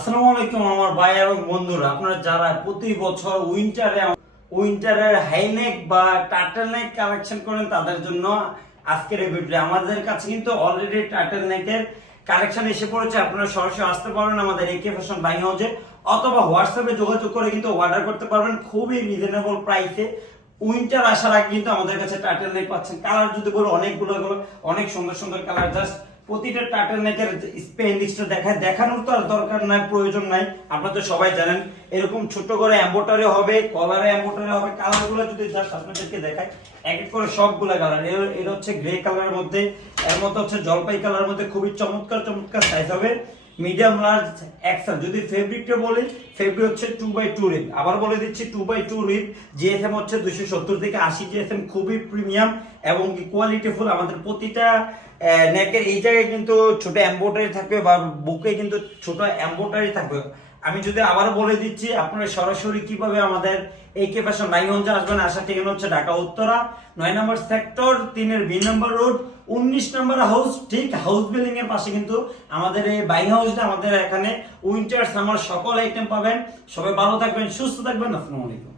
আসসালামু আলাইকুম আমার ভাই এবং বন্ধুরা, আপনারা যারা প্রতি বছর উইন্টারের হাইনেক বা টার্টল নেক কালেকশন করেন তাদের জন্য আজকের এই ভিডিও। আমাদের কাছে কিন্তু অলরেডি টার্টল নেকের কালেকশন এসে পড়েছে। আপনারা সরাসরি আসতে পারবেন আমাদের একে ফ্যাশন বাই হাউসে, অথবা হোয়াটসঅ্যাপে যোগাযোগ করে কিন্তু অর্ডার করতে পারবেন খুবই রিজনেবল প্রাইসে। উইন্টার আসার আগে কিন্তু আমাদের কাছে টার্টল নেক পাচ্ছেন। কালার যদি বলো অনেকগুলো, অনেক সুন্দর সুন্দর কালার। জাস্ট প্রতিটা টার্টল নেকের স্পেন্ডিক্সটা দেখানোর তো আর দরকার নাই, প্রয়োজন নাই। আপনারা তো সবাই জানেন এরকম ছোট করে এমব্রয়ডারি হবে, কলারে এমব্রয়ডারি হবে। কালারগুলো যদি জাস্ট আপনাদেরকে দেখাই, এক এক করে সবগুলা কালার। এটা হচ্ছে গ্রে কালারের মধ্যে, এর মধ্যে হচ্ছে জলপাই কালারের মধ্যে খুবই চমৎকার চমৎকার সাইজ হবে। Medium large Excel. যদি ফেব্রিকটা বলি, ফেব্রিক হচ্ছে 2x2 রিপ। আবার বলে দিচ্ছি 2x2 রিপ। জিএসএম হচ্ছে 270 থেকে 80 জিএসএম, খুবই প্রিমিয়াম এবং কোয়ালিটিফুল। আমাদের প্রতিটা নেকের এই জায়গায় কিন্তু ছোট এমব্রয়ডারি থাকবে বা বুকে কিন্তু ছোট এমব্রয়ডারি থাকবে। আমি যদি আবার বলে দিচ্ছি, আপনারা সরাসরি কিভাবে আমাদের একে ফ্যাশন বাইগঞ্জে আসবেন। আসার ঠিকানা হচ্ছে ঢাকা উত্তরা 9 নম্বর সেক্টর 3-এর 2 নম্বর রোড 19 নম্বর হাউস। ঠিক হাউস বিল্ডিং এর পাশে কিন্তু আমাদের এই বাই হাউসটা। আমাদের এখানে উইন্টার সামার সকল আইটেম পাবেন। সবাই ভালো থাকবেন, সুস্থ থাকবেন। আসসালামু আলাইকুম।